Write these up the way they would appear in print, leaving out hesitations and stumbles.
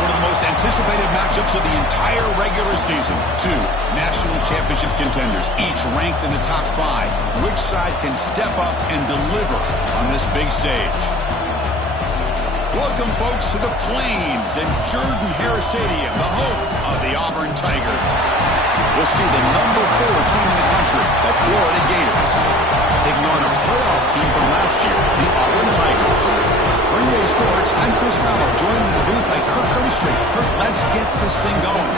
one of the most anticipated matchups of the entire regular season. Two national championship contenders, each ranked in the top 5. Which side can step up and deliver on this big stage? Welcome, folks, to the Plains and Jordan-Hare Stadium, the home of the Auburn Tigers. We'll see the number 4 team in the country, the Florida Gators, taking on a playoff team from last year, the Auburn Tigers. For EA Sports, I'm Chris Fowler, joined in the booth by Kirk Herbstreit. Kirk, let's get this thing going.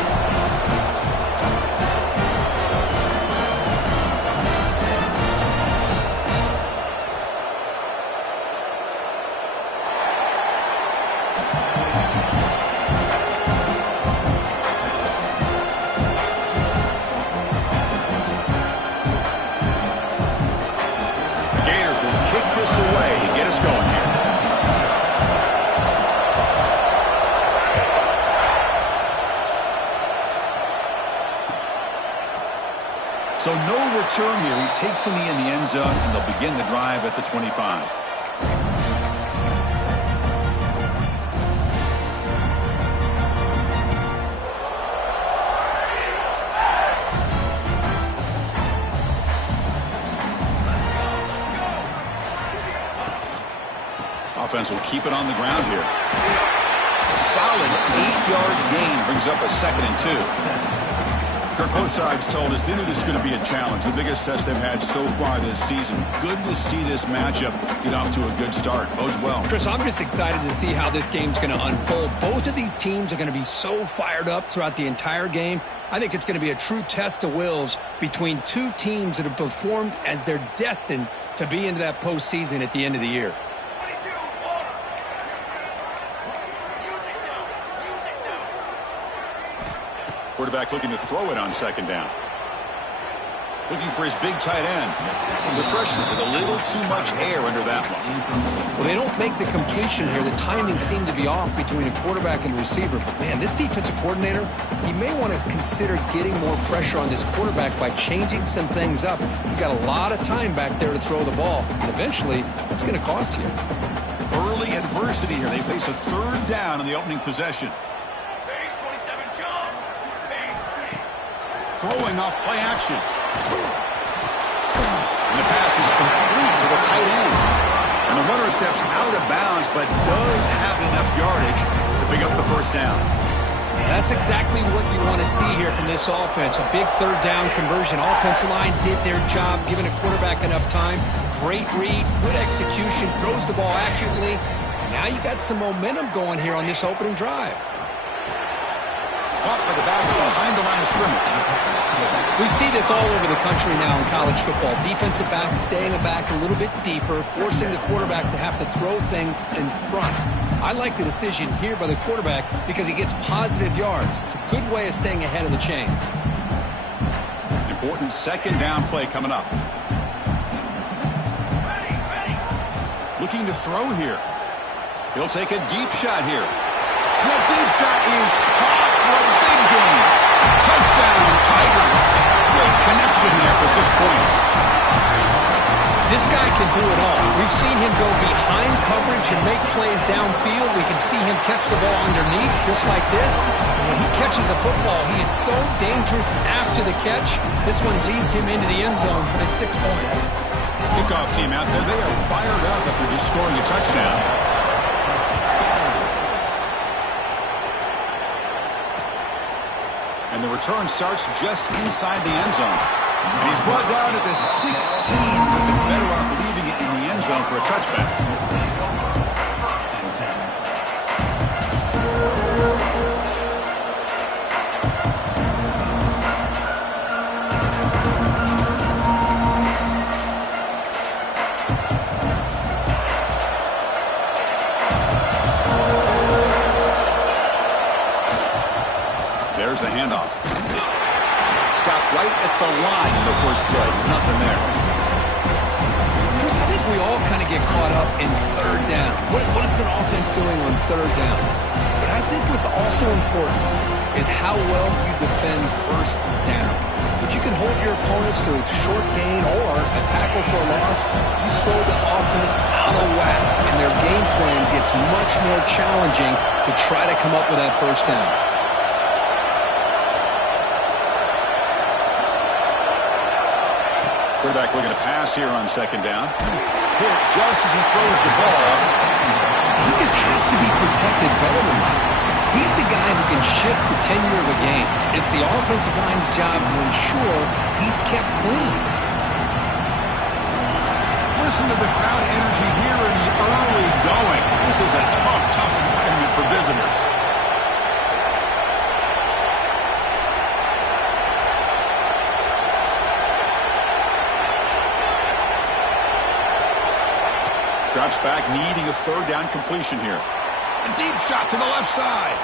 Away to get us going here. So no return here. He takes a knee in the end zone, and they'll begin the drive at the 25. Offense will keep it on the ground here. A solid 8-yard gain brings up a 2nd and 2. Kirk, both sides told us they knew this was going to be a challenge, the biggest test they've had so far this season. Good to see this matchup get off to a good start. Bodes well. Chris, I'm just excited to see how this game's going to unfold. Both of these teams are going to be so fired up throughout the entire game. I think it's going to be a true test of wills between two teams that have performed as they're destined to be into that postseason at the end of the year. Quarterback looking to throw it on 2nd down. Looking for his big tight end. The freshman with a little too much air under that one. Well, they don't make the completion here. The timing seemed to be off between a quarterback and receiver. But, man, this defensive coordinator, he may want to consider getting more pressure on this quarterback by changing some things up. He's got a lot of time back there to throw the ball. And eventually, it's going to cost you. Early adversity here. They face a 3rd down in the opening possession. Throwing off play action. And the pass is complete to the tight end. And the runner steps out of bounds, but does have enough yardage to pick up the 1st down. That's exactly what you want to see here from this offense. A big 3rd down conversion. Offensive line did their job, giving a quarterback enough time. Great read, good execution, throws the ball accurately. Now you got some momentum going here on this opening drive. Caught by the back behind the line of scrimmage. We see this all over the country now in college football. Defensive backs staying back a little bit deeper, forcing the quarterback to have to throw things in front. I like the decision here by the quarterback because he gets positive yards. It's a good way of staying ahead of the chains. Important 2nd down play coming up. Looking to throw here. He'll take a deep shot here. That deep shot is caught for a big game. Touchdown, Tigers. Great connection there for 6 points. This guy can do it all. We've seen him go behind coverage and make plays downfield. We can see him catch the ball underneath just like this. And when he catches a football, he is so dangerous after the catch. This one leads him into the end zone for the 6 points. Kickoff team out there, they are fired up after just scoring a touchdown. And the return starts just inside the end zone. And he's brought down at the 16, but they're better off leaving it in the end zone for a touchback. There's the handoff. Stopped right at the line in the first play. Nothing there. Chris, I think we all kind of get caught up in 3rd down. What is an offense doing on 3rd down? But I think what's also important is how well you defend 1st down. If you can can hold your opponents to a short gain or a tackle for a loss, you throw the offense out of whack, and their game plan gets much more challenging to try to come up with that first down. Quarterback looking to pass here on second down. Hit just as he throws the ball. He just has to be protected better than that. He's the guy who can shift the tenure of a game. It's the offensive line's job to ensure he's kept clean. Listen to the crowd energy here in the early going. This is a tough environment for visitors. Drops back, needing a third down completion here. A deep shot to the left side.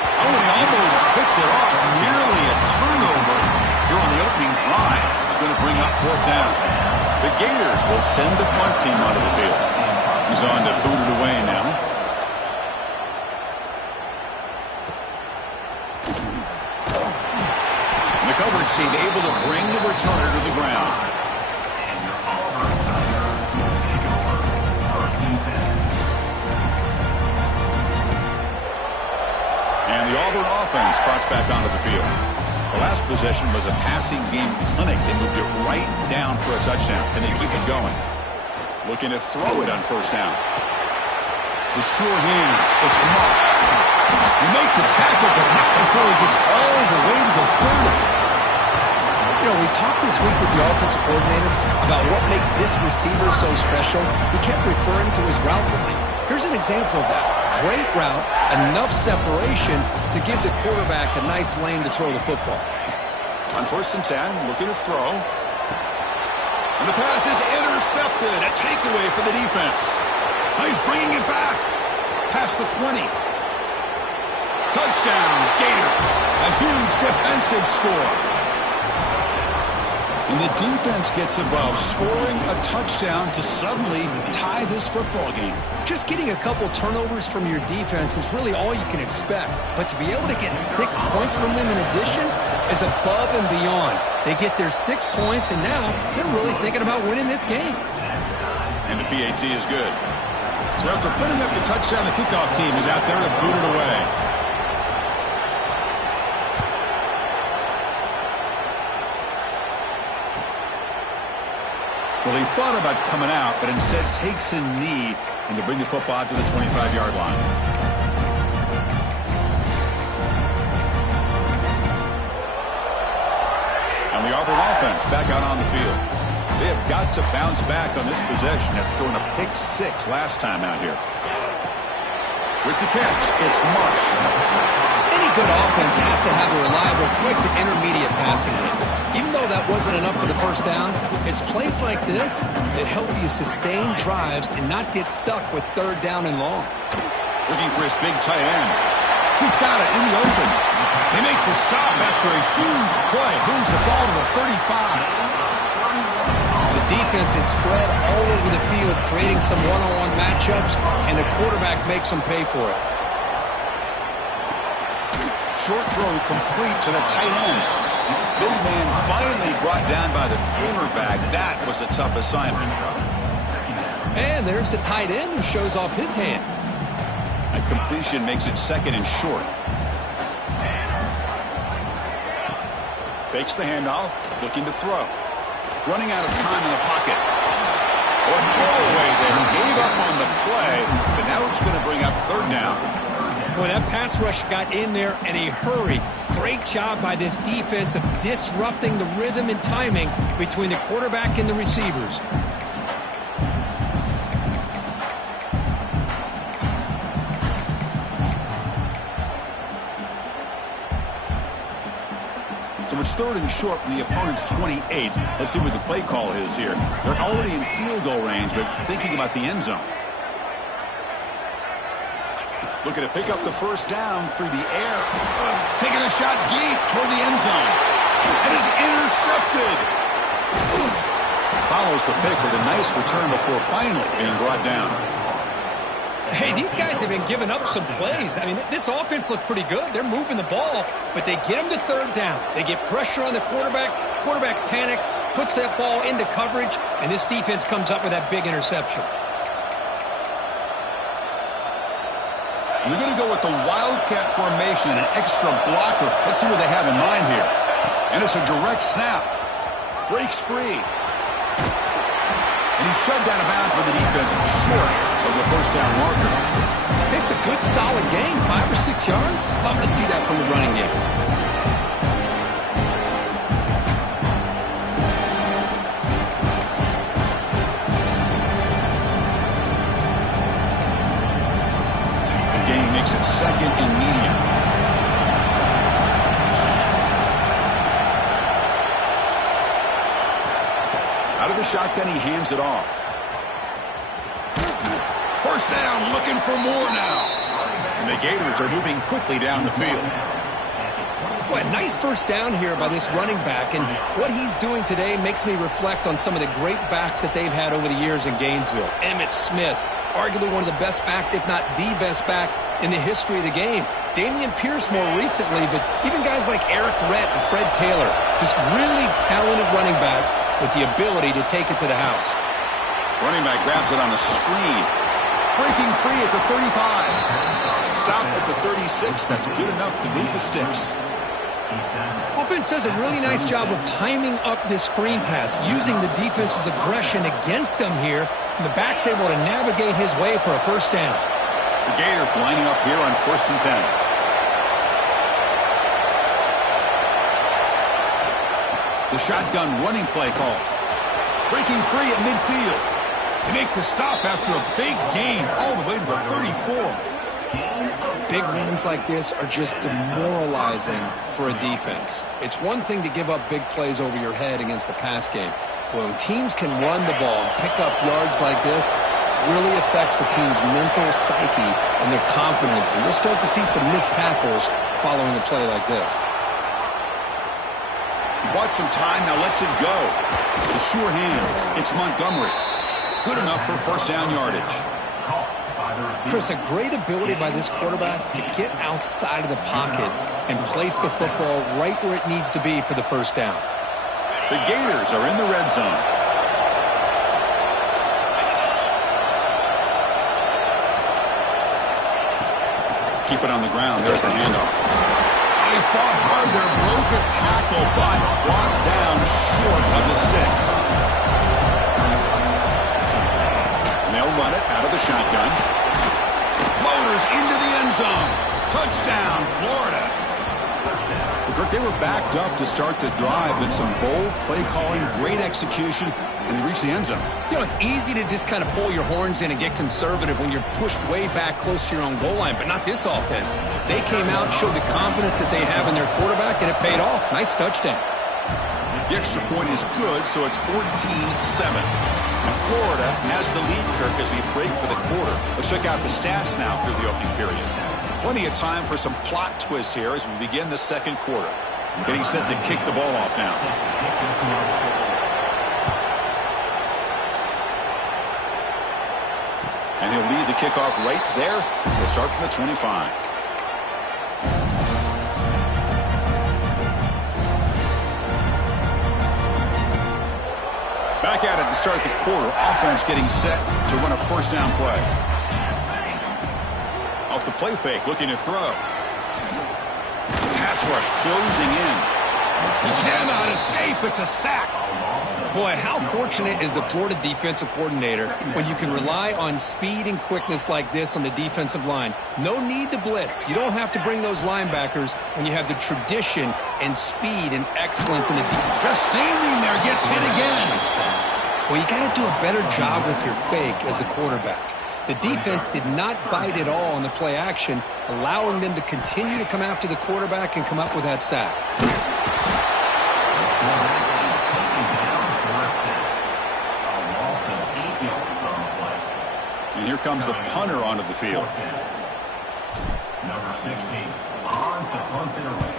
Oh, and he almost picked it off. Nearly a turnover here on the opening drive. It's going to bring up fourth down. The Gators will send the punt team onto the field. He's on to boot it away now. And the coverage team able to bring the returner to the ground. And the Auburn offense trots back onto the field. The last possession was a passing game clinic. They moved it right down for a touchdown. Can they keep it going? Looking to throw it on first down. The sure hands. It's Mush. You make the tackle, but not before he gets all the way to the 30. You know, we talked this week with the offensive coordinator about what makes this receiver so special. He kept referring to his route running. Here's an example of that. Great route, enough separation to give the quarterback a nice lane to throw the football. On first and 10, looking to throw. And the pass is intercepted. A takeaway for the defense. He's bringing it back. Past the 20. Touchdown, Gators. A huge defensive score. And the defense gets involved, scoring a touchdown to suddenly tie this football game. Just getting a couple turnovers from your defense is really all you can expect. But to be able to get 6 points from them in addition is above and beyond. They get their 6 points, and now they're really thinking about winning this game. And the PAT is good. So after putting up the touchdown, the kickoff team is out there to boot it away. Well, he thought about coming out, but instead takes a knee and to bring the football to the 25-yard line. And the Auburn offense back out on the field. They have got to bounce back on this possession after throwing a pick six last time out here. With the catch, it's Mush. Any good offense has to have a reliable, quick to intermediate passing game. Even though that wasn't enough for the first down, it's plays like this that help you sustain drives and not get stuck with third down and long. Looking for his big tight end. He's got it in the open. They make the stop after a huge play. Moves the ball to the 35. The defense is spread all over the field, creating some one-on-one matchups, and the quarterback makes them pay for it. Short throw complete to the tight end. Big man finally brought down by the cornerback. That was a tough assignment. And there's the tight end who shows off his hands. A completion makes it second and short. Fakes the handoff, looking to throw. Running out of time in the pocket. A throwaway there. Gave up on the play, but now it's going to bring up third down. Boy, that pass rush got in there in a hurry. Great job by this defense of disrupting the rhythm and timing between the quarterback and the receivers. So it's third and short from the opponent's 28. Let's see what the play call is here. They're already in field goal range, but thinking about the end zone. Looking to pick up the first down through the air. Taking a shot deep toward the end zone. It is intercepted. Follows the pick with a nice return before finally being brought down. Hey, these guys have been giving up some plays. I mean, this offense looked pretty good. They're moving the ball, but they get them to third down. They get pressure on the quarterback. Quarterback panics, puts that ball into coverage, and this defense comes up with that big interception. They're going to go with the Wildcat formation and an extra blocker. Let's see what they have in mind here. And it's a direct snap. Breaks free. And he's shoved out of bounds by the defense short of the first down marker. It's a good, solid gain, 5 or 6 yards. Love to see that from the running game. The gain makes it second and medium. Out of the shotgun, he hands it off. First down, looking for more now. And the Gators are moving quickly down the field. Boy, nice first down here by this running back, and what he's doing today makes me reflect on some of the great backs that they've had over the years in Gainesville. Emmitt Smith, arguably one of the best backs, if not the best back in the history of the game. Damian Pierce more recently, but even guys like Eric Rett and Fred Taylor, just really talented running backs with the ability to take it to the house. Running back grabs it on a screen. Breaking free at the 35. Stopped at the 36. That's good enough to move the sticks. Offense does a really nice job of timing up this screen pass, using the defense's aggression against them here, and the back's able to navigate his way for a first down. The Gators lining up here on 1st and 10. The shotgun running play call. Breaking free at midfield. They make the stop after a big gain all the way to the 34. Big runs like this are just demoralizing for a defense. It's one thing to give up big plays over your head against the pass game. But when teams can run the ball and pick up yards like this, it really affects the team's mental psyche and their confidence. And you'll start to see some missed tackles following a play like this. He bought some time, now lets it go. The sure hands. It's Montgomery. Good enough for first down yardage. Chris, a great ability by this quarterback to get outside of the pocket and place the football right where it needs to be for the first down. The Gators are in the red zone. Keep it on the ground. There's the handoff. He fought hard there, broke a tackle, but brought down short of the sticks. And they'll run it out of the shotgun. Motors into the end zone. Touchdown, Florida. Kirk, they were backed up to start the drive, but some bold play calling, great execution, and they reached the end zone. You know, it's easy to just kind of pull your horns in and get conservative when you're pushed way back close to your own goal line, but not this offense. They came out, showed the confidence that they have in their quarterback, and it paid off. Nice touchdown. The extra point is good, so it's 14-7. And Florida has the lead, Kirk, as we break for the quarter. Let's check out the stats now through the opening period. Plenty of time for some plot twists here as we begin the second quarter. Getting set to kick the ball off now. And he'll lead the kickoff right there. We'll start from the 25. Back at it to start the quarter. Offense getting set to run a first down play. Off the play fake, looking to throw. Pass rush closing in. He cannot escape. It's a sack. Boy, how fortunate is the Florida defensive coordinator when you can rely on speed and quickness like this on the defensive line. No need to blitz. You don't have to bring those linebackers when you have the tradition and speed and excellence in the defense. Just standing there, gets hit again. Well, you got to do a better job with your fake as the quarterback. The defense did not bite at all on the play action, allowing them to continue to come after the quarterback and come up with that sack. And here comes the punter onto the field. Number 60, on to punt it away.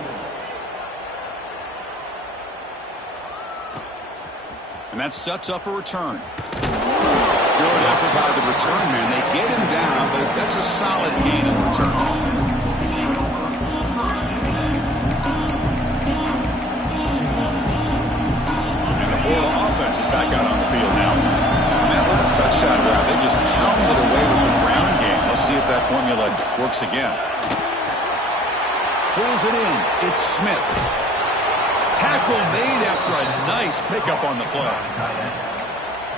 And that sets up a return. Good effort by the return man. They get him down, but that's a solid gain in return. And the Florida offense is back out on the field now. On that last touchdown route, they just pounded away with the ground game. Let's see if that formula works again. Pulls it in. It's Smith. Tackle made after a nice pickup on the play.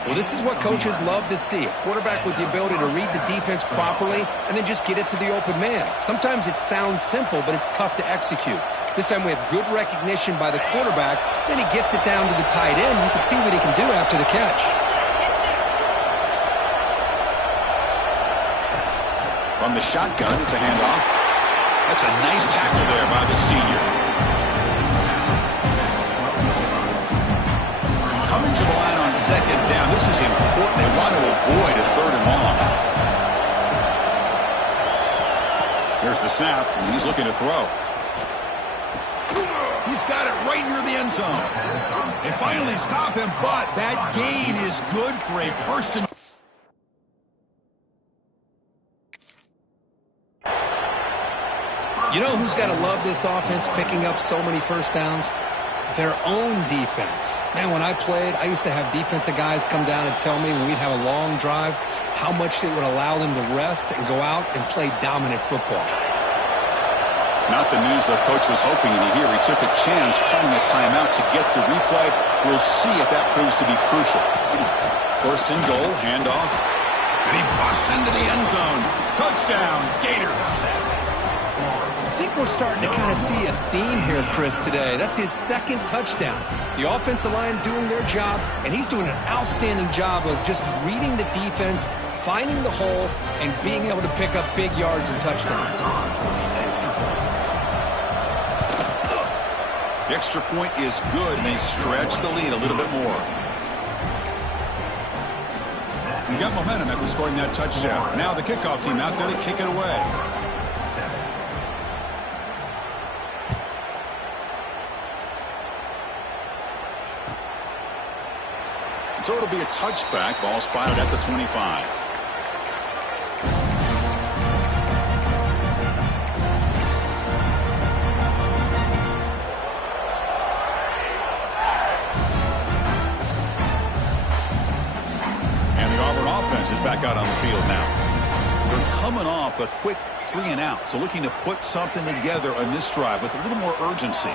Well, this is what coaches love to see. A quarterback with the ability to read the defense properly and then just get it to the open man. Sometimes it sounds simple, but it's tough to execute. This time we have good recognition by the quarterback. Then he gets it down to the tight end. You can see what he can do after the catch. From the shotgun, it's a handoff. That's a nice tackle there by the senior. Coming to the line on second down. This is important. They want to avoid a 3rd and long. Here's the snap, and he's looking to throw. He's got it right near the end zone. They finally stop him, but that gain is good for a 1st and... You know who's got to love this offense picking up so many first downs? Their own defense. Man, when I played, I used to have defensive guys come down and tell me when we'd have a long drive how much it would allow them to rest and go out and play dominant football. Not the news the coach was hoping to hear. He took a chance calling a timeout to get the replay. We'll see if that proves to be crucial. 1st and goal, handoff. And he busts into the end zone. Touchdown, Gators. I think we're starting to kind of see a theme here, Chris, today. That's his 2nd touchdown. The offensive line doing their job, and he's doing an outstanding job of just reading the defense, finding the hole, and being able to pick up big yards and touchdowns. The extra point is good, and they stretch the lead a little bit more. You got momentum after scoring that touchdown. Now the kickoff team out there to kick it away. So it'll be a touchback. Ball's fired at the 25. And the Auburn offense is back out on the field now. They're coming off a quick 3 and out, so looking to put something together on this drive with a little more urgency.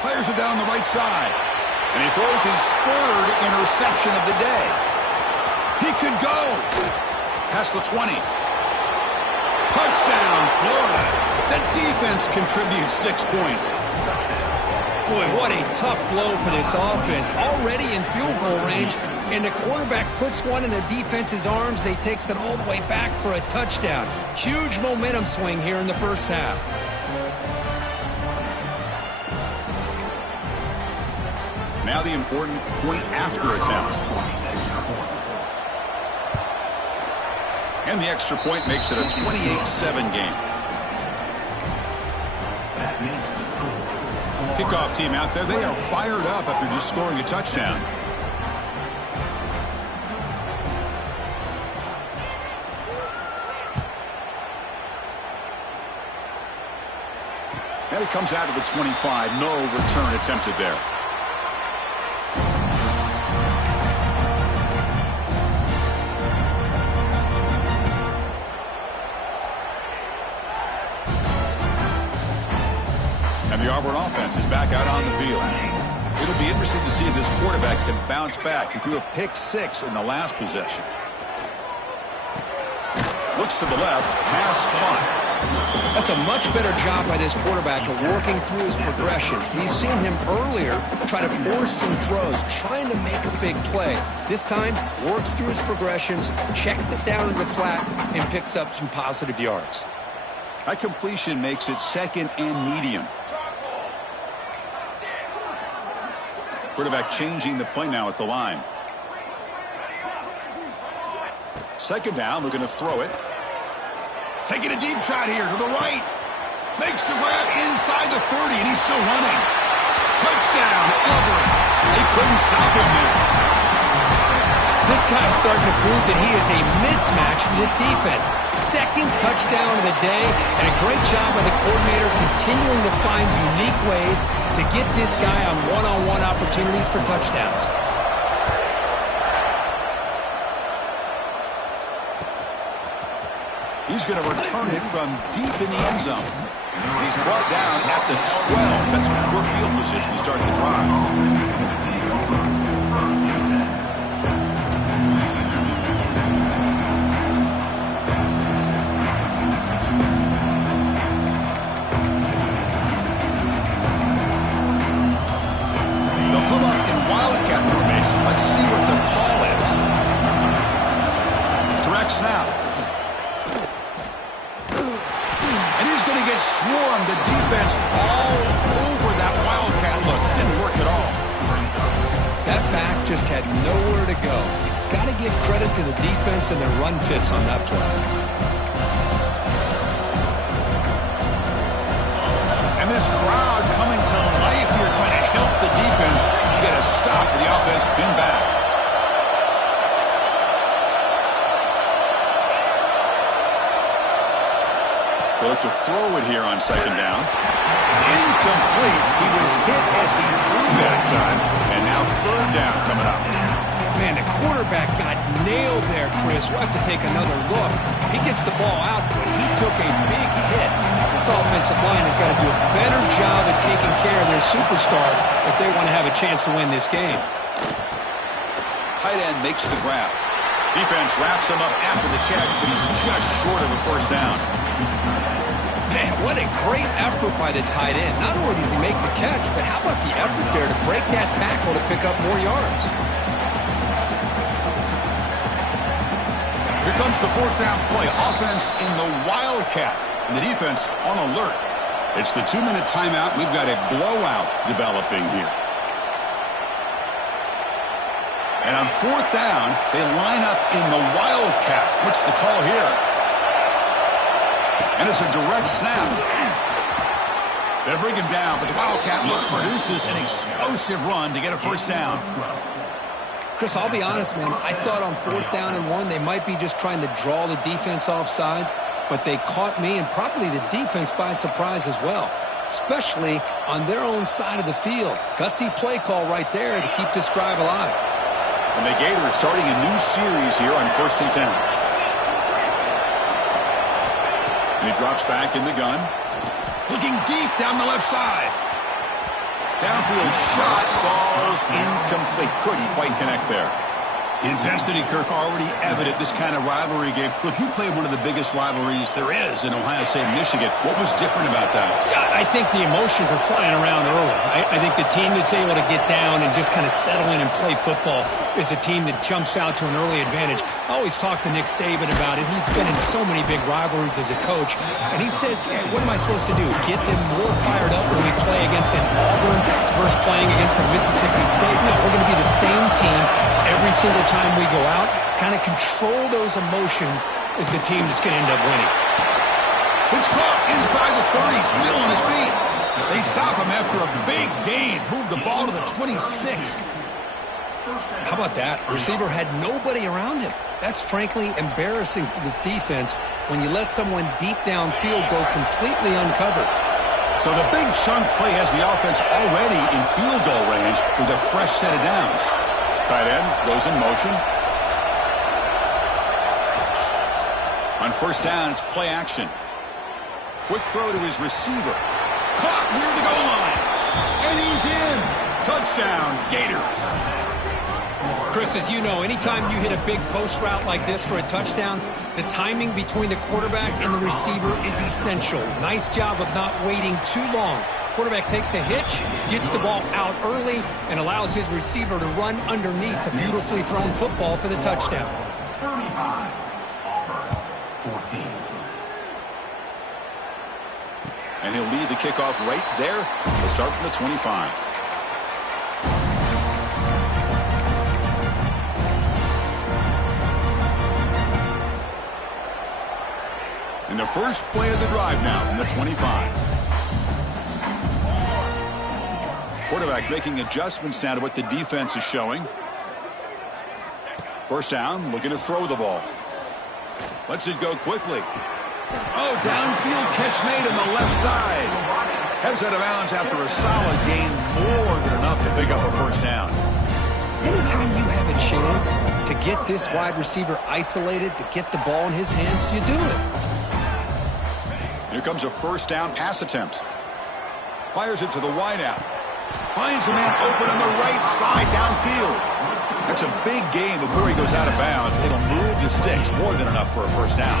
Fires it down the right side. And he throws his 3rd interception of the day. He could go. Past the 20. Touchdown, Florida. The defense contributes 6 points. Boy, what a tough blow for this offense. Already in field goal range, and the quarterback puts one in the defense's arms. They takes it all the way back for a touchdown. Huge momentum swing here in the first half. Now the important point after attempt. And the extra point makes it a 28-7 game. Kickoff team out there, they are fired up after just scoring a touchdown. And it comes out of the 25. No return attempted there. And the Auburn offense is back out on the field. It'll be interesting to see if this quarterback can bounce back. He threw a pick 6 in the last possession. Looks to the left, pass caught. That's a much better job by this quarterback of working through his progression. We've seen him earlier try to force some throws, trying to make a big play. This time, works through his progressions, checks it down in the flat, and picks up some positive yards. That completion makes it 2nd and medium. Quarterback changing the play now at the line. 2nd down, looking to throw it. Taking a deep shot here to the right. Makes the grab inside the 30, and he's still running. Touchdown, Auburn. They couldn't stop him there. This guy's starting to prove that he is a mismatch for this defense. Second touchdown of the day, and a great job by the coordinator continuing to find unique ways to get this guy on one-on-one opportunities for touchdowns. He's going to return it from deep in the end zone. He's brought down at the 12. That's poor field position to start the drive. Let's see what the call is. Direct snap. And he's going to get swarmed. The defense all over that Wildcat look. Didn't work at all. That back just had nowhere to go. Got to give credit to the defense and their run fits on that play. And this crowd coming to life here trying to help the defense get a stop with the offense pinned back. They look to throw it here on second down. It's incomplete. He was hit as he threw that time. And now third down coming up. Man, the quarterback got nailed there, Chris. We'll have to take another look. He gets the ball out, but he took a big hit. This offensive line has got to do a better job of taking care of their superstar if they want to have a chance to win this game. Tight end makes the grab. Defense wraps him up after the catch, but he's just short of a first down. Man, what a great effort by the tight end. Not only does he make the catch, but how about the effort there to break that tackle to pick up more yards? Here comes the fourth down play. Offense in the Wildcat. And the defense on alert. It's the 2-minute timeout. We've got a blowout developing here. And on fourth down, they line up in the Wildcat. What's the call here? And it's a direct snap. They bring him down, but the Wildcat look produces an explosive run to get a first down. Chris, I'll be honest, man. I thought on fourth down and 1, they might be just trying to draw the defense off sides, but they caught me and probably the defense by surprise as well, especially on their own side of the field. Gutsy play call right there to keep this drive alive. And the Gators starting a new series here on 1st and 10. And he drops back in the gun. Looking deep down the left side. Downfield shot falls incomplete. Couldn't quite connect there. Intensity, Kirk, already evident this kind of rivalry game. Look, you played one of the biggest rivalries there is in Ohio State, Michigan. What was different about that? Yeah, I think the emotions are flying around early. I think the team that's able to get down and just kind of settle in and play football is a team that jumps out to an early advantage. I always talk to Nick Saban about it. He's been in so many big rivalries as a coach, and he says, hey, what am I supposed to do? Get them more fired up when we play against an Auburn versus playing against a Mississippi State? No, we're going to be the same team every single time we go out. Kind of control those emotions is the team that's going to end up winning. It's caught inside the 30, still on his feet. They stop him after a big gain. Move the ball to the 26. How about that? Receiver had nobody around him. That's frankly embarrassing for this defense when you let someone deep downfield go completely uncovered. So the big chunk play has the offense already in field goal range with a fresh set of downs. Tight end goes in motion. On first down, it's play action. Quick throw to his receiver. Caught near the goal line. And he's in. Touchdown, Gators. Chris, as you know, anytime you hit a big post route like this for a touchdown, the timing between the quarterback and the receiver is essential. Nice job of not waiting too long. Quarterback takes a hitch, gets the ball out early, and allows his receiver to run underneath the beautifully thrown football for the touchdown. 35, Auburn, 14. And he'll lead the kickoff right there. He'll start from the 25. And the first play of the drive now from the 25. Quarterback making adjustments now to what the defense is showing. First down, looking to throw the ball. Lets it go quickly. Oh, downfield catch made on the left side. Heads out of bounds after a solid gain, more than enough to pick up a first down. Anytime you have a chance to get this wide receiver isolated, to get the ball in his hands, you do it. Here comes a first down pass attempt. Fires it to the wideout. Finds a man open on the right side downfield. That's a big gain before he goes out of bounds. It'll move the sticks, more than enough for a first down.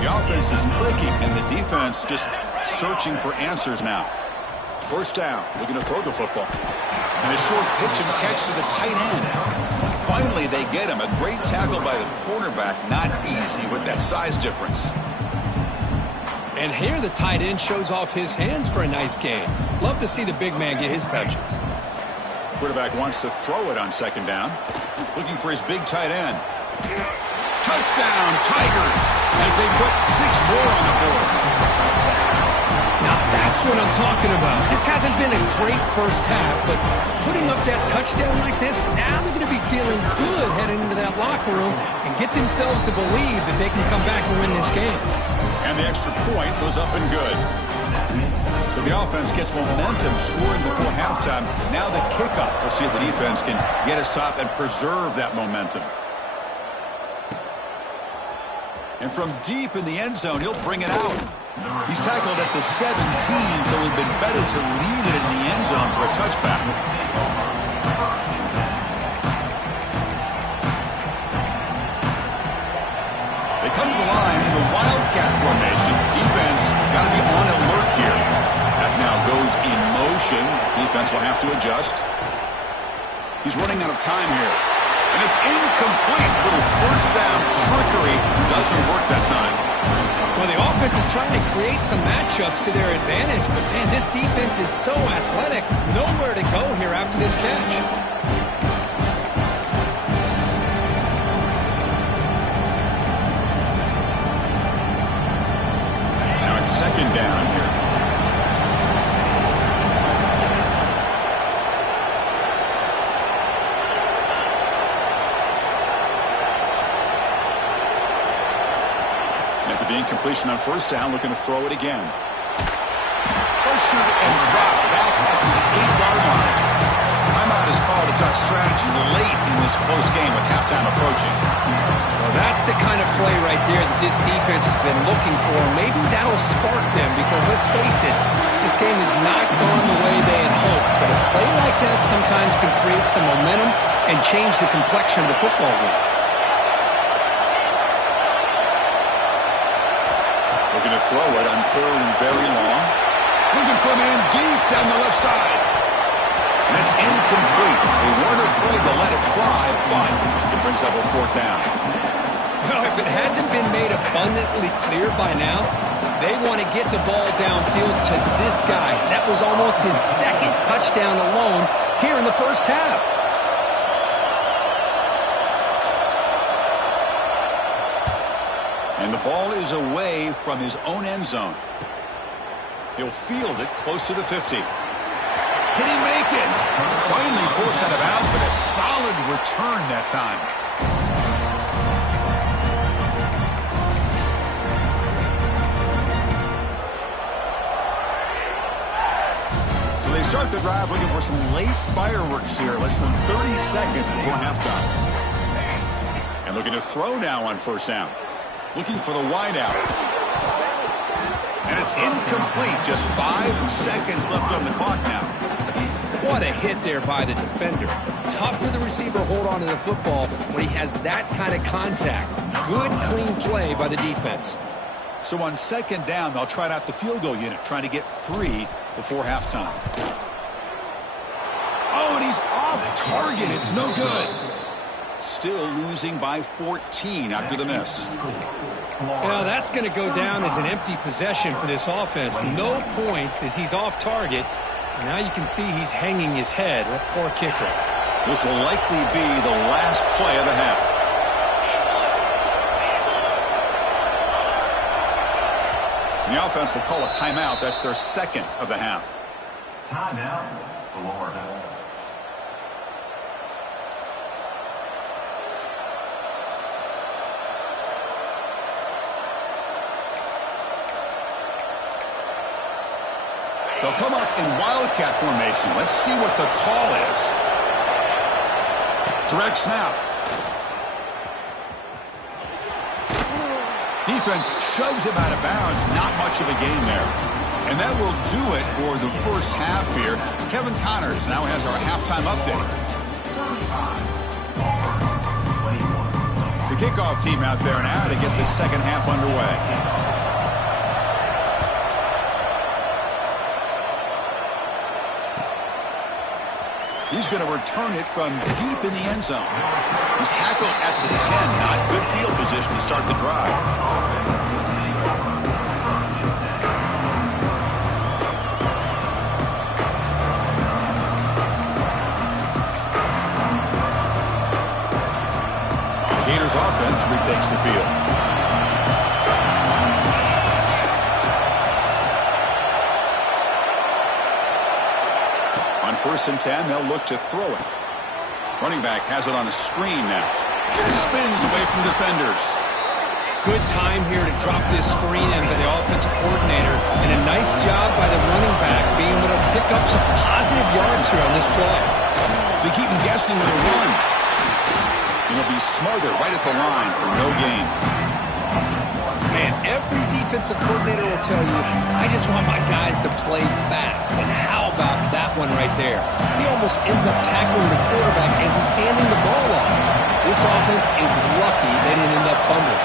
The offense is clicking, and the defense just searching for answers now. First down, looking to throw the football. And a short pitch and catch to the tight end. Finally, they get him. A great tackle by the cornerback. Not easy with that size difference. And here the tight end shows off his hands for a nice gain. Love to see the big man get his touches. Quarterback wants to throw it on second down. Looking for his big tight end. Touchdown, Tigers, as they put 6 more on the board. Now that's what I'm talking about. This hasn't been a great first half, but putting up that touchdown like this, now they're going to be feeling good heading into that locker room and get themselves to believe that they can come back and win this game. And the extra point goes up and good. So the offense gets momentum, scoring before halftime. Now the kickoff. We'll see if the defense can get a stop and preserve that momentum. And from deep in the end zone, he'll bring it out. He's tackled at the 17, so it would have been better to leave it in the end zone for a touchback. They come to the line in the Wildcat formation. Defense got to be on alert here. That now goes in motion. Defense will have to adjust. He's running out of time here. And it's incomplete. Little first down trickery. Doesn't work that time. Well, the offense is trying to create some matchups to their advantage, but man, this defense is so athletic. Nowhere to go here after this catch. Now it's second down here. Incompletion on first down, looking to throw it again. Pressured and dropped back at the 8-yard line. Timeout is called to duck strategy late in this close game with halftime approaching. Well, that's the kind of play right there that this defense has been looking for. Maybe that'll spark them because, let's face it, this game has not gone the way they had hoped. But a play like that sometimes can create some momentum and change the complexion of the football game. Looking to throw it on third and very long. Looking for a man deep down the left side. And it's incomplete. They weren't afraid to let it fly, but it brings up a fourth down. Well, if it hasn't been made abundantly clear by now, they want to get the ball downfield to this guy. That was almost his second touchdown alone here in the first half. And the ball is away from his own end zone. He'll field it close to the 50. Can he make it? Finally forced out of bounds, but a solid return that time. So they start the drive looking for some late fireworks here, less than 30 seconds before halftime. And looking to throw now on first down. Looking for the wideout. And it's incomplete. Just 5 seconds left on the clock now. What a hit there by the defender. Tough for the receiver to hold on to the football when he has that kind of contact. Good, clean play by the defense. So on second down, they'll try out the field goal unit, trying to get 3 before halftime. Oh, and he's off target. It's no good. Still losing by 14 after the miss. Well, that's going to go down as an empty possession for this offense. No points as he's off target. And now you can see he's hanging his head. What poor kicker. This will likely be the last play of the half. And the offense will call a timeout. That's their second of the half. Timeout, Florida. They'll come up in wildcat formation. Let's see what the call is. Direct snap. Defense shoves him out of bounds. Not much of a gain there. And that will do it for the first half here. Kevin Connors now has our halftime update. The kickoff team out there now to get the second half underway. He's going to return it from deep in the end zone. He's tackled at the 10. Not good field position to start the drive. Gators offense retakes the field. On 1st and 10, they'll look to throw it. Running back has it on a screen now. Spins away from defenders. Good time here to drop this screen in by the offensive coordinator, and a nice job by the running back being able to pick up some positive yards here on this play. They keep him guessing with a run. He'll be smothered right at the line for no gain. Man, every defensive coordinator will tell you, I just want my guys to play fast. And how about that one right there? He almost ends up tackling the quarterback as he's handing the ball off. This offense is lucky they didn't end up fumbling.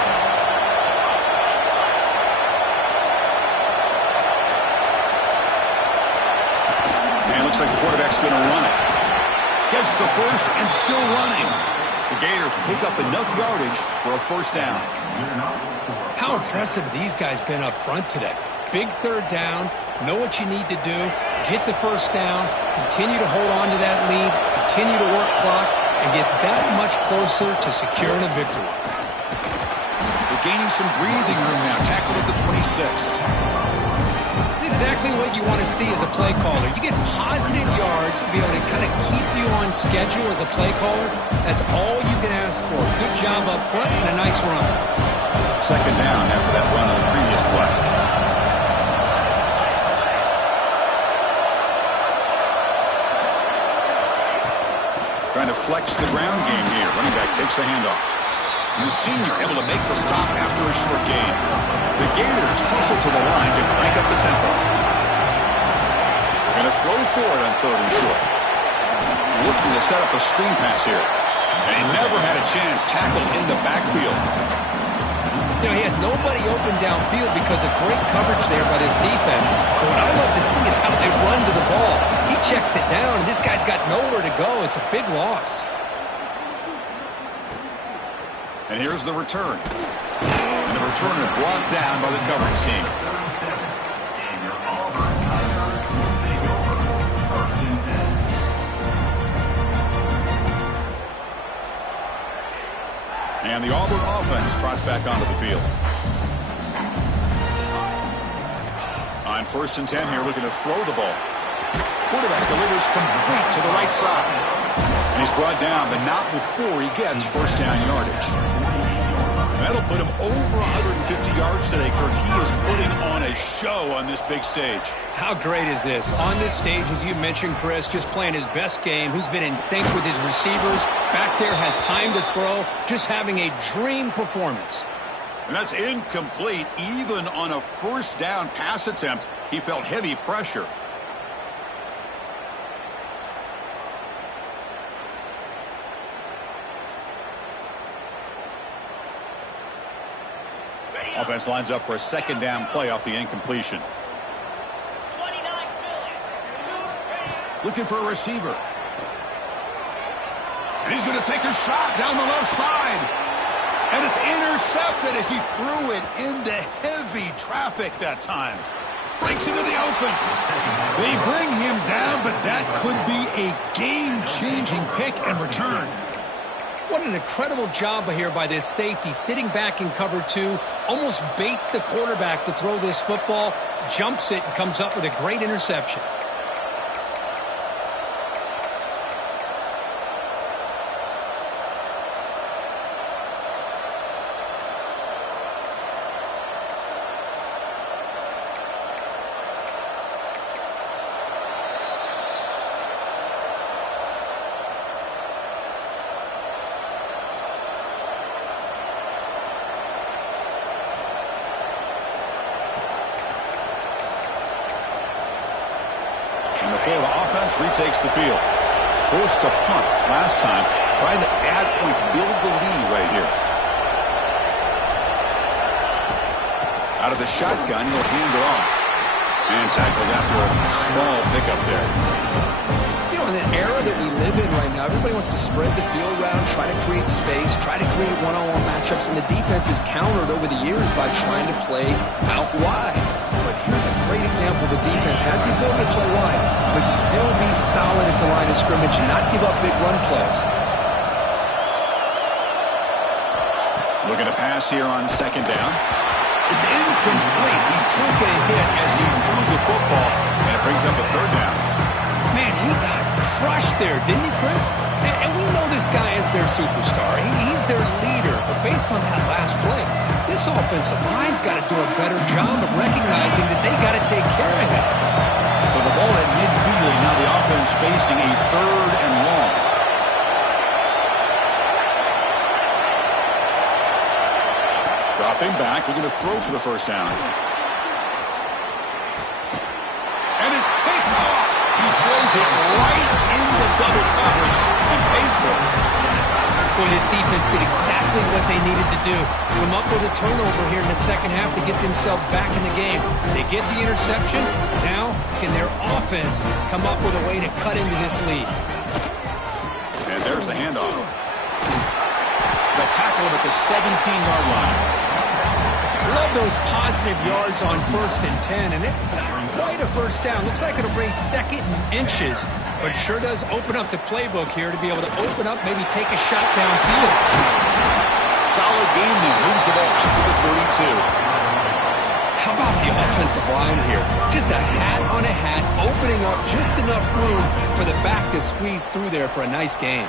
And it looks like the quarterback's going to run it. Gets the first and still running. The Gators pick up enough yardage for a first down. How impressive have these guys been up front today? Big third down, know what you need to do, get the first down, continue to hold on to that lead, continue to work clock, and get that much closer to securing a victory. They're gaining some breathing room now, tackled at the 26. It's exactly what you want to see as a play caller. You get positive yards to be able to kind of keep you on schedule as a play caller. That's all you can ask for. Good job up front and a nice run. Second down after that run on the previous play. Trying to flex the ground game here. Running back takes the handoff. And the senior able to make the stop after a short gain. The Gators hustle to the line to crank up the tempo. They're going to throw forward on 3rd and short. Looking to set up a screen pass here. And he never had a chance, tackled in the backfield. You know, he had nobody open downfield because of great coverage there by this defense. But what I love to see is how they run to the ball. He checks it down, and this guy's got nowhere to go. It's a big loss. And here's the return. And the returner brought down by the coverage team. And the Auburn offense trots back onto the field. On 1st and 10 here, looking to throw the ball. Quarterback delivers complete to the right side. And he's brought down, but not before he gets first down yardage. That'll put him over 150 yards today, Kirk. He is putting on a show on this big stage. How great is this? On this stage, as you mentioned, Chris, just playing his best game. He's been in sync with his receivers. Back there, has time to throw. Just having a dream performance. And that's incomplete. Even on a first down pass attempt, he felt heavy pressure. Offense lines up for a second down play off the incompletion. Looking for a receiver. And he's going to take a shot down the left side. And it's intercepted as he threw it into heavy traffic that time. Breaks into the open. They bring him down, but that could be a game-changing pick and return. What an incredible job here by this safety, sitting back in cover 2, almost baits the quarterback to throw this football, jumps it, and comes up with a great interception. offense retakes the field. Forced to punt last time. Trying to add points, build the lead right here. Out of the shotgun, he'll hand it off. And tackled after a small pickup there. You know, in an era that we live in right now, everybody wants to spread the field around, try to create space, try to create one-on-one matchups, and the defense is countered over the years by trying to play out wide. But here's a great example. The defense has the ability to play wide, but still be solid at the line of scrimmage and not give up big run plays. Looking to pass here on second down. It's incomplete. He took a hit as he threw the football, and it brings up a third down. Man, he got crushed there, didn't he, Chris? And we know this guy is their superstar. He's their leader. But based on that last play, this offensive line's got to do a better job of recognizing that they got to take care of him. So the ball at midfield. Now the offense facing a third and long. Dropping back, looking to throw for the first down. And it's picked off. He throws it right in the double coverage and pays for it. Boy, this defense did exactly what they needed to do. Come up with a turnover here in the second half to get themselves back in the game. They get the interception. Now, can their offense come up with a way to cut into this lead? And there's the handoff. The tackle him at the 17-yard line. Love those positive yards on 1st and 10, and it's not quite a first down. Looks like it'll bring second and inches, but sure does open up the playbook here to be able to open up, maybe take a shot downfield. Solid game there. Moves the ball up to the 32. How about the offensive line here? Just a hat on a hat, opening up just enough room for the back to squeeze through there for a nice gain.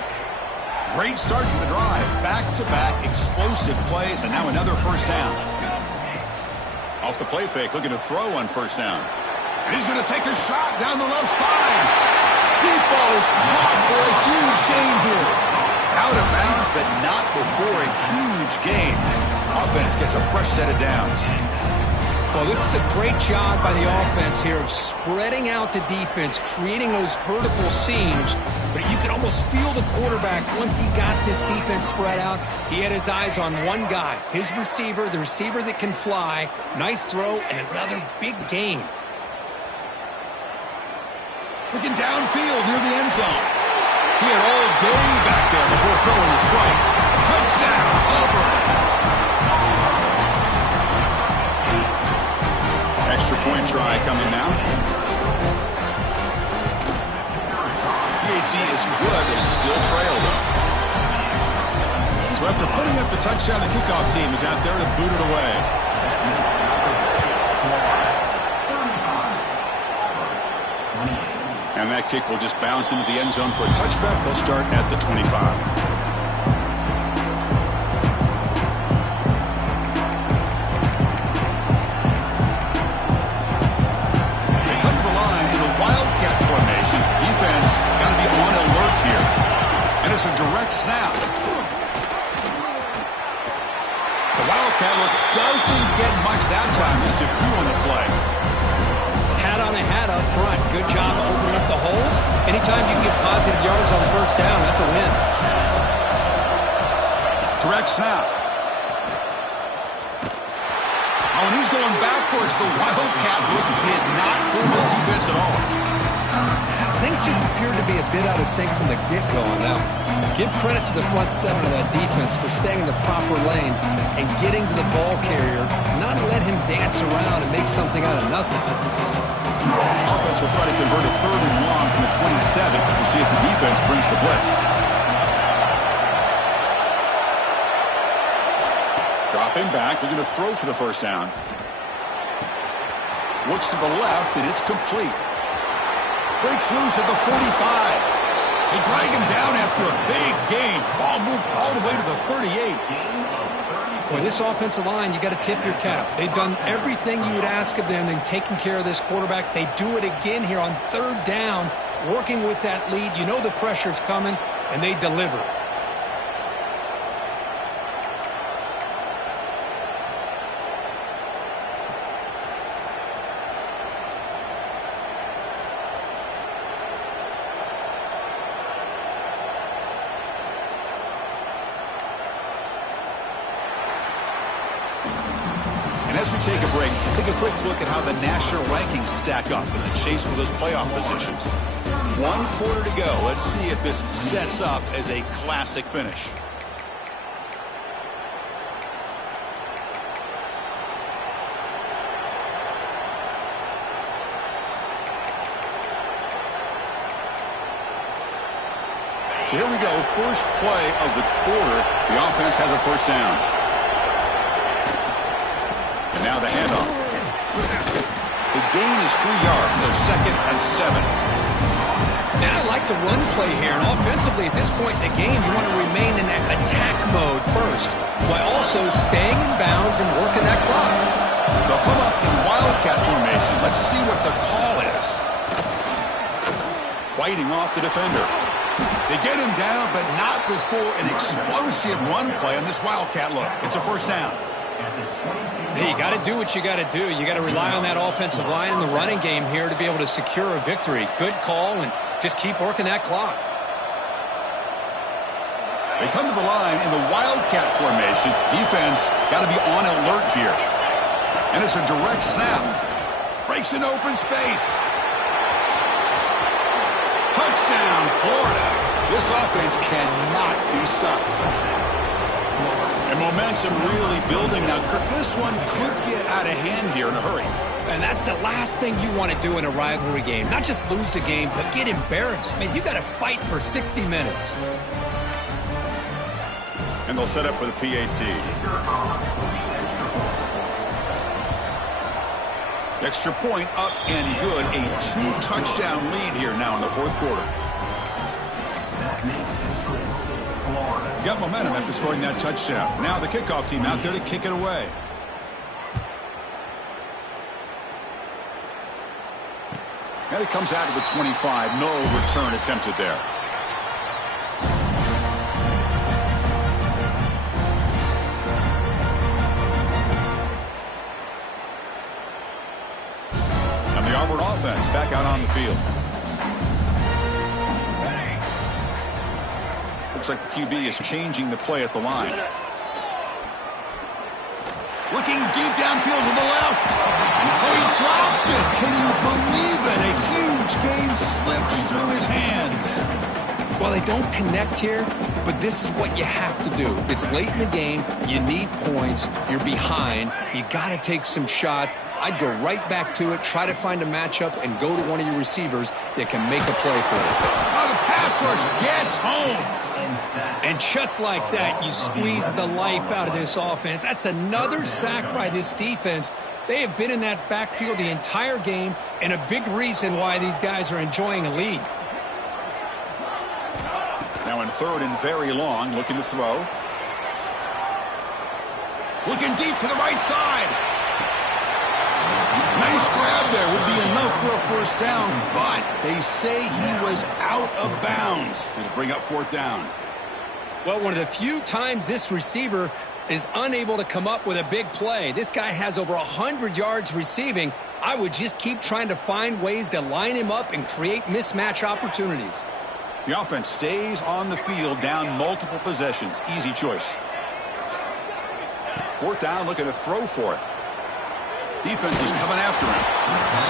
Great start to the drive. Back-to-back explosive plays, and now another first down. Off the play fake, looking to throw on first down. And he's going to take a shot down the left side. Deep ball is caught for a huge gain here. Out of bounds, but not before a huge gain. Offense gets a fresh set of downs. Well, this is a great job by the offense here of spreading out the defense, creating those vertical seams. But you could almost feel the quarterback once he got this defense spread out. He had his eyes on one guy, his receiver, the receiver that can fly. Nice throw and another big gain. Looking downfield near the end zone. He had all day back there before throwing the strike. Touchdown, Auburn. Extra point try coming now. PAT is good, but is still trailed up. So after putting up the touchdown, the kickoff team is out there to boot it away. And that kick will just bounce into the end zone for a touchback. They'll start at the 25. It's a direct snap. The Wildcat look doesn't get much that time. Just a few on the play. Hat on a hat up front. Good job opening up the holes. Anytime you get positive yards on first down, that's a win. Direct snap. Oh, and he's going backwards. The Wildcat look did not fool this defense at all. Things just appeared to be a bit out of sync from the get-go on that one. Give credit to the front seven of that defense for staying in the proper lanes and getting to the ball carrier, not let him dance around and make something out of nothing. Offense will try to convert a third and long from the 27. We'll see if the defense brings the blitz. Dropping back, looking to throw for the first down. Looks to the left, and it's complete. Breaks loose at the 45. They drag him down after a big gain. Ball moved all the way to the 38. Boy, this offensive line, you got to tip your cap. They've done everything you would ask of them in taking care of this quarterback. They do it again here on third down, working with that lead. You know the pressure's coming, and they deliver. And as we take a break, take a quick look at how the national rankings stack up in the chase for those playoff positions. 1 quarter to go. Let's see if this sets up as a classic finish. So here we go, first play of the quarter. The offense has a first down. And now the handoff. The gain is 3 yards, so 2nd and 7. And I like the run play here. And offensively, at this point in the game, you want to remain in that attack mode first, while also staying in bounds and working that clock. They'll come up in wildcat formation. Let's see what the call is. Fighting off the defender. They get him down, but not before an explosive run play on this wildcat look. It's a first down. Hey, you got to do what you got to do. You got to rely on that offensive line in the running game here to be able to secure a victory. Good call, and just keep working that clock. They come to the line in the wildcat formation. Defense got to be on alert here. And it's a direct snap. Breaks an open space. Touchdown, Florida. This offense cannot be stopped. And momentum really building now. Kirk, this one could get out of hand here in a hurry. And that's the last thing you want to do in a rivalry game. Not just lose the game, but get embarrassed. Man, you got to fight for 60 minutes. And they'll set up for the PAT. Extra point up and good. A 2-touchdown lead here now in the 4th quarter. Got momentum after scoring that touchdown. Now the kickoff team out there to kick it away. And it comes out of the 25. No return attempted there. Offense back out on the field. Looks like the QB is changing the play at the line. Looking deep downfield to the left. Oh, he dropped it. Can you believe it? A huge gain slips through his hands. Well, they don't connect here, but this is what you have to do. It's late in the game. You need points. You're behind. You got to take some shots. I'd go right back to it, try to find a matchup, and go to one of your receivers that can make a play for it. Oh, the pass rush gets home. And just like that, you squeeze the life out of this offense. That's another sack by this defense. They have been in that backfield the entire game, and a big reason why these guys are enjoying a lead. Now in 3rd and very long, looking to throw. Looking deep to the right side. Nice grab there. Would be enough for a first down, but they say he was out of bounds. It'll bring up 4th down. Well, one of the few times this receiver is unable to come up with a big play. This guy has over 100 yards receiving. I would just keep trying to find ways to line him up and create mismatch opportunities. The offense stays on the field, down multiple possessions. Easy choice. 4th down, looking to throw for it. Defense is coming after him.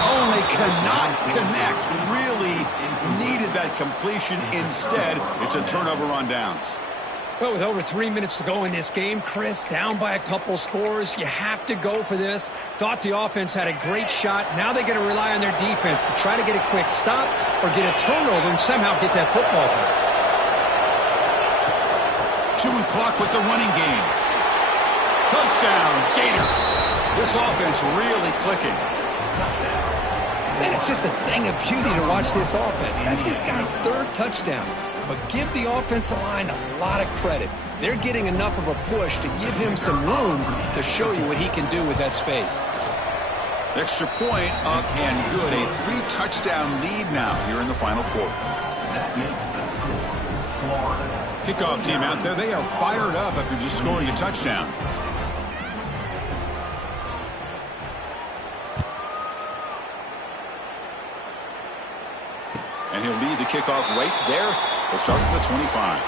Oh, they cannot connect. Really needed that completion. Instead, it's a turnover on downs. Well, with over 3 minutes to go in this game, Chris, down by a couple scores, you have to go for this. Thought the offense had a great shot. Now they got to rely on their defense to try to get a quick stop or get a turnover and somehow get that football back. Chewing clock with the running game. Touchdown, Gators. This offense really clicking. Man, it's just a thing of beauty to watch this offense. That's this guy's 3rd touchdown. But give the offensive line a lot of credit. They're getting enough of a push to give him some room to show you what he can do with that space. Extra point up and good. A 3-touchdown lead now here in the final quarter. Kickoff team out there. They are fired up after just scoring a touchdown. And he'll lead the kickoff right there. He'll start at the 25.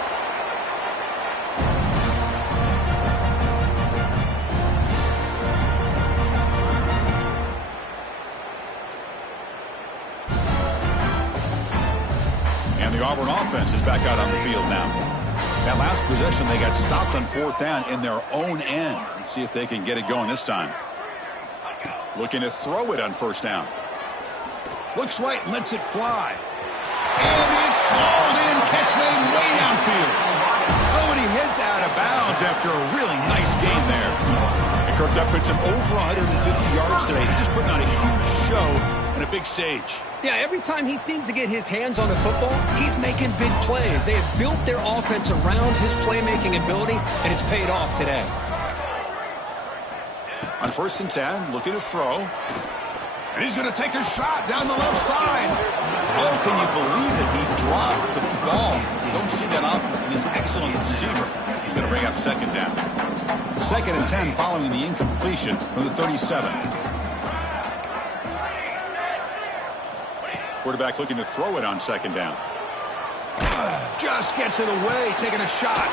The Auburn offense is back out on the field now. That last possession, they got stopped on 4th down in their own end. Let's see if they can get it going this time. Looking to throw it on 1st down. Looks right and lets it fly. And it's hauled in. Catch made way downfield. Oh, and he heads out of bounds after a really nice game there. And Kirk, that puts him over 150 yards today. He's just putting on a huge show on a big stage. Yeah, every time he seems to get his hands on the football, he's making big plays. They have built their offense around his playmaking ability, and it's paid off today. On 1st and 10, looking to throw. And he's going to take a shot down the left side. Oh, can you believe it? He dropped the ball. You don't see that often from this excellent receiver. He's going to bring up 2nd down. 2nd and 10 following the incompletion from the 37. Quarterback looking to throw it on 2nd down. Just gets it away, taking a shot.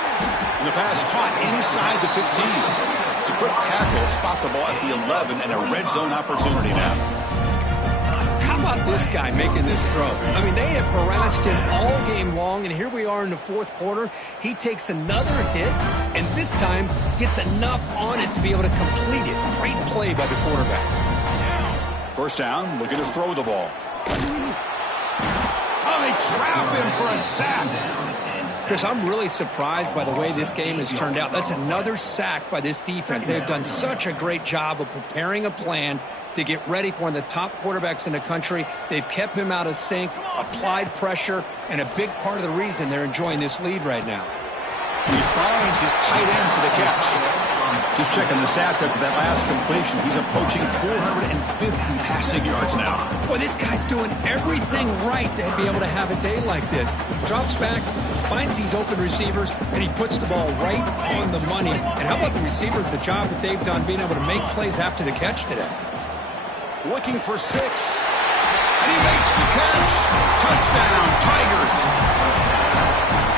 And the pass caught inside the 15. It's a quick tackle, spot the ball at the 11, and a red zone opportunity now. How about this guy making this throw? I mean, they have harassed him all game long, and here we are in the 4th quarter. He takes another hit, and this time gets enough on it to be able to complete it. Great play by the quarterback. 1st down, looking to throw the ball. Oh, they trap him for a sack. Chris, I'm really surprised by the way this game has turned out. That's another sack by this defense. They've done such a great job of preparing a plan to get ready for one of the top quarterbacks in the country. They've kept him out of sync, applied pressure, and a big part of the reason they're enjoying this lead right now. He finds his tight end for the catch. Just checking the stats after that last completion. He's approaching 450 passing yards now. Boy, this guy's doing everything right to be able to have a day like this. He drops back, finds these open receivers, and he puts the ball right on the money. And how about the receivers, the job that they've done being able to make plays after the catch today? Looking for 6. And he makes the catch. Touchdown, Tigers.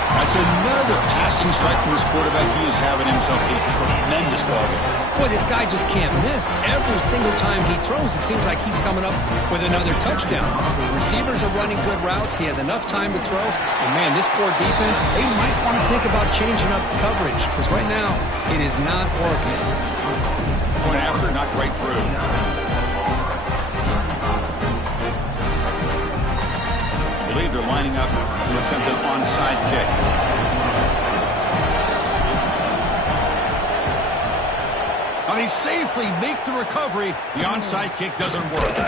That's another passing strike from this quarterback. He is having himself a tremendous ballgame. Boy, this guy just can't miss. Every single time he throws, it seems like he's coming up with another touchdown. The receivers are running good routes. He has enough time to throw. And, man, this poor defense, they might want to think about changing up coverage because right now it is not working. Point after, knocked right through. I believe they're lining up to attempt an onside kick. Now they safely make the recovery. The onside kick doesn't work.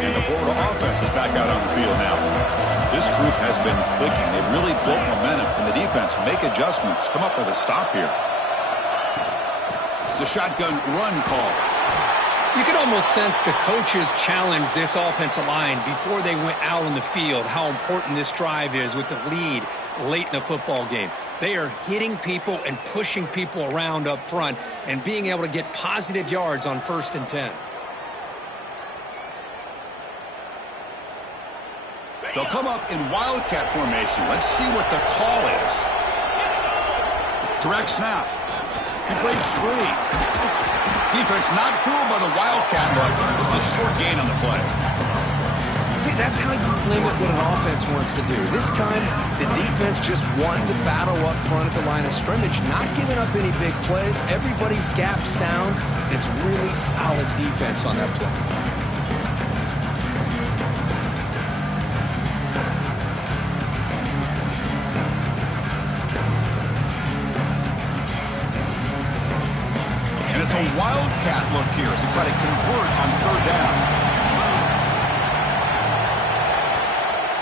And the Florida offense is back out on the field now. This group has been clicking. They've really built momentum. And the defense make adjustments. Come up with a stop here. It's a shotgun run call. You can almost sense the coaches challenged this offensive line before they went out on the field, how important this drive is with the lead late in the football game. They are hitting people and pushing people around up front and being able to get positive yards on 1st and 10. They'll come up in wildcat formation. Let's see what the call is. Direct snap. He breaks free. Defense not fooled by the wildcat look. Just a short gain on the play. See, that's how you limit what an offense wants to do. This time, the defense just won the battle up front at the line of scrimmage, not giving up any big plays. Everybody's gap sound. It's really solid defense on that play. It's a wildcat look here as they try to convert on 3rd down.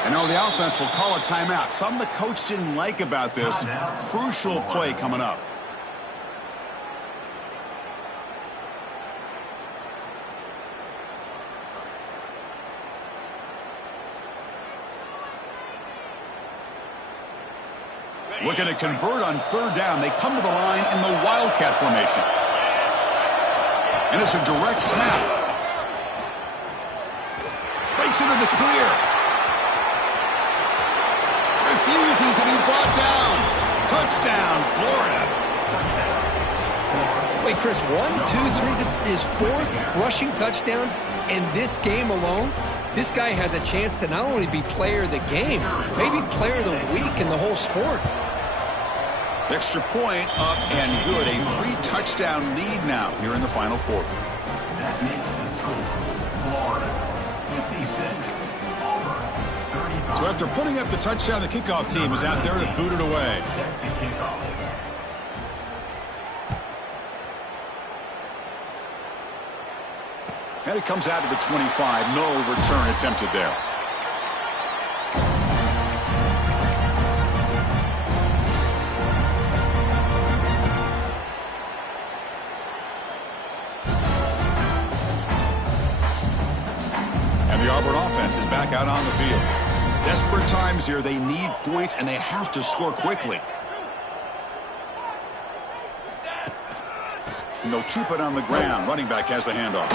And now the offense will call a timeout. Something the coach didn't like about this. Crucial play coming up. Looking to convert on 3rd down. They come to the line in the wildcat formation. And it's a direct snap. Breaks into the clear. They refusing to be brought down. Touchdown, Florida. Wait, Chris, 1, 2, 3. This is his 4th rushing touchdown in this game alone. This guy has a chance to not only be player of the game, maybe player of the week in the whole sport. Extra point up and good. A 3-touchdown lead now here in the final quarter. That makes the score Florida 56, Auburn 35. So after putting up the touchdown, the kickoff team is out there to boot it away. Set to kick off. And it comes out to the 25. No return attempted there. And the Auburn offense is back out on the field. Desperate times here. They need points, and they have to score quickly. And they'll keep it on the ground. Running back has the handoff.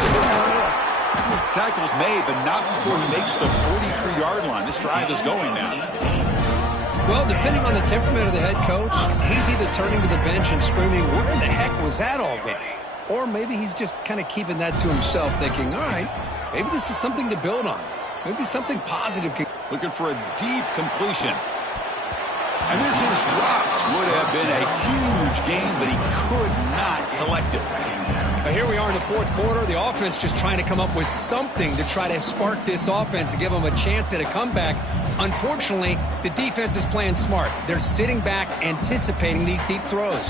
Tackles made, but not before he makes the 43-yard line. This drive is going now. Well, depending on the temperament of the head coach, he's either turning to the bench and screaming, where the heck was that all game? Or maybe he's just kind of keeping that to himself, thinking, all right, maybe this is something to build on. Maybe something positive. Looking for a deep completion. And this is dropped. Would have been a huge gain, but he could not collect it. But here we are in the 4th quarter. The offense just trying to come up with something to try to spark this offense to give them a chance at a comeback. Unfortunately, the defense is playing smart. They're sitting back, anticipating these deep throws.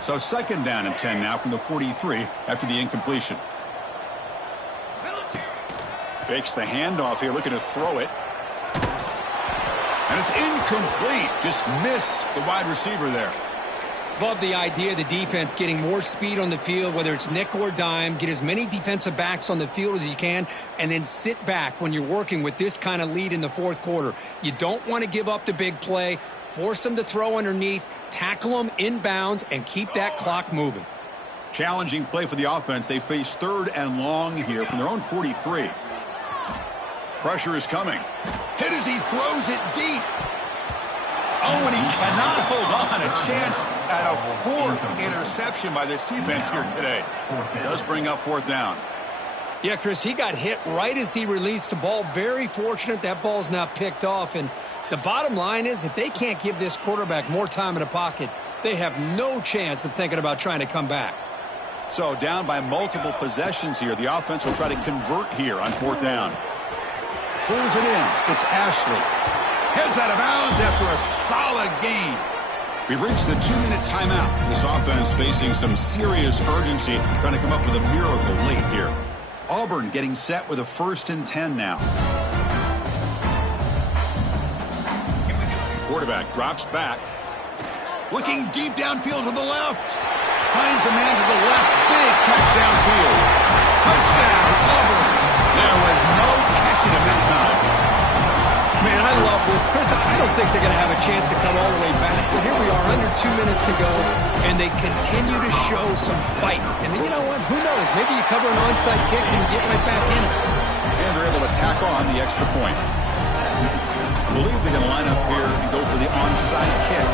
So 2nd down and 10 now from the 43 after the incompletion. Fakes the handoff here, looking to throw it. And it's incomplete. Just missed the wide receiver there. Love the idea of the defense getting more speed on the field, whether it's nickel or dime. Get as many defensive backs on the field as you can, and then sit back when you're working with this kind of lead in the 4th quarter. You don't want to give up the big play. Force them to throw underneath, tackle them inbounds, and keep that clock moving. Challenging play for the offense. They face 3rd and long here from their own 43. Pressure is coming. Hit as he throws it deep. Oh, and he cannot hold on. A chance at a 4th interception by this defense here today. Does bring up 4th down. Yeah, Chris, he got hit right as he released the ball. Very fortunate that ball's not picked off. And the bottom line is that they can't give this quarterback more time in the pocket. They have no chance of thinking about trying to come back. So down by multiple possessions here. The offense will try to convert here on 4th down. Pulls it in. It's Ashley. Heads out of bounds after a solid gain. We've reached the 2-minute timeout. This offense facing some serious urgency, trying to come up with a miracle late here. Auburn getting set with a 1st and 10 now. Quarterback drops back. Looking deep downfield to the left. Finds a man to the left. Big catch downfield. Touchdown, Auburn. There was no catching him that time. Man, I love this. Chris, I don't think they're going to have a chance to come all the way back. But here we are, under 2 minutes to go, and they continue to show some fight. And then, you know what? Who knows? Maybe you cover an onside kick and you get right back in it. And they're able to tack on the extra point. I believe they're going to line up here and go for the onside kick.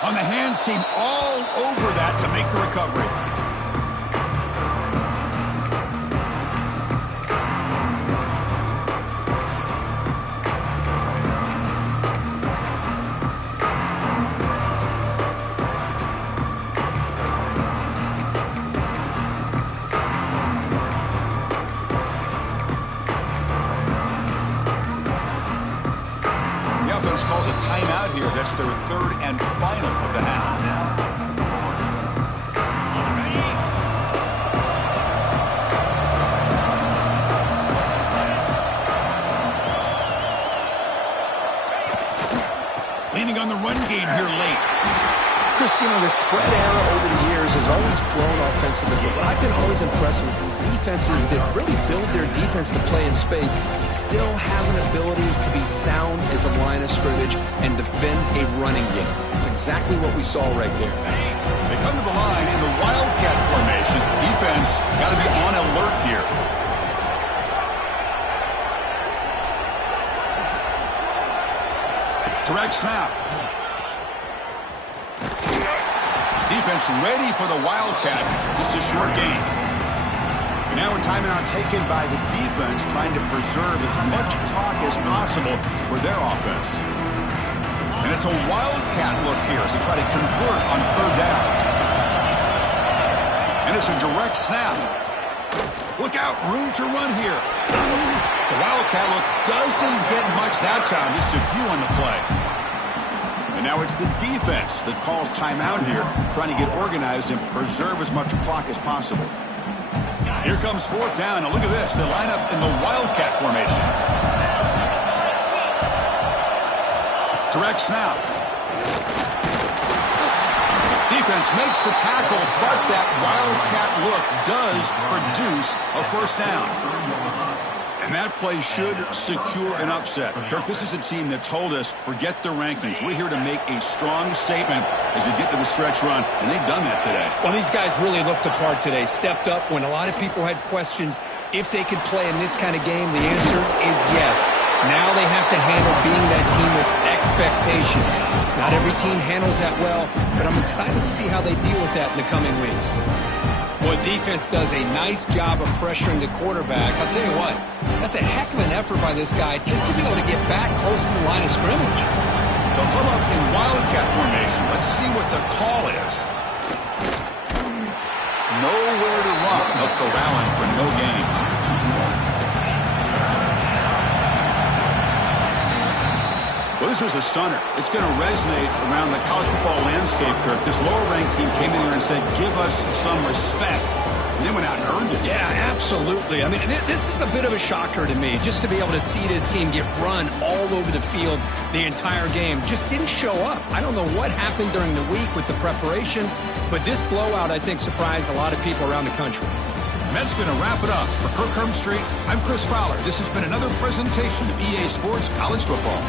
On the hands team all over that to make the recovery. Calls a timeout here. That's their 3rd and final of the half. Leaning on the run game here late. Chris, the spread era over the years has always grown offensively, but I've been always impressed with defenses that really build their defense to play in space, still have an ability to be sound at the line of scrimmage and defend a running game. It's exactly what we saw right there. They come to the line in the Wildcat formation. Defense got to be on alert here. Direct snap. Defense ready for the Wildcat. Just a short gain. And now a timeout taken by the defense, trying to preserve as much clock as possible for their offense. And it's a Wildcat look here as they try to convert on third down. And it's a direct snap. Look out, room to run here. The Wildcat look doesn't get much that time, just a few on the play. And now it's the defense that calls timeout here, trying to get organized and preserve as much clock as possible. Here comes fourth down, and look at this. They line up in the Wildcat formation. Direct snap. Defense makes the tackle, but that Wildcat look does produce a first down. And that play should secure an upset. Kirk, this is a team that told us, forget the rankings. We're here to make a strong statement as we get to the stretch run, and they've done that today. Well, these guys really looked apart today, stepped up when a lot of people had questions if they could play in this kind of game. The answer is yes. Now they have to handle being that team with expectations. Not every team handles that well, but I'm excited to see how they deal with that in the coming weeks. Well, defense does a nice job of pressuring the quarterback. I'll tell you what, that's a heck of an effort by this guy just to be able to get back close to the line of scrimmage. They'll come up in Wildcat formation. Let's see what the call is. Nowhere to run. They'll corral him for no gain. Well, this was a stunner. It's going to resonate around the college football landscape, Kirk. This lower-ranked team came in here and said, give us some respect. And they went out and earned it. Yeah, absolutely. I mean, this is a bit of a shocker to me, just to be able to see this team get run all over the field the entire game. Just didn't show up. I don't know what happened during the week with the preparation, but this blowout, I think, surprised a lot of people around the country. And that's going to wrap it up. For Kirk Hermstreet, I'm Chris Fowler. This has been another presentation of EA Sports College Football.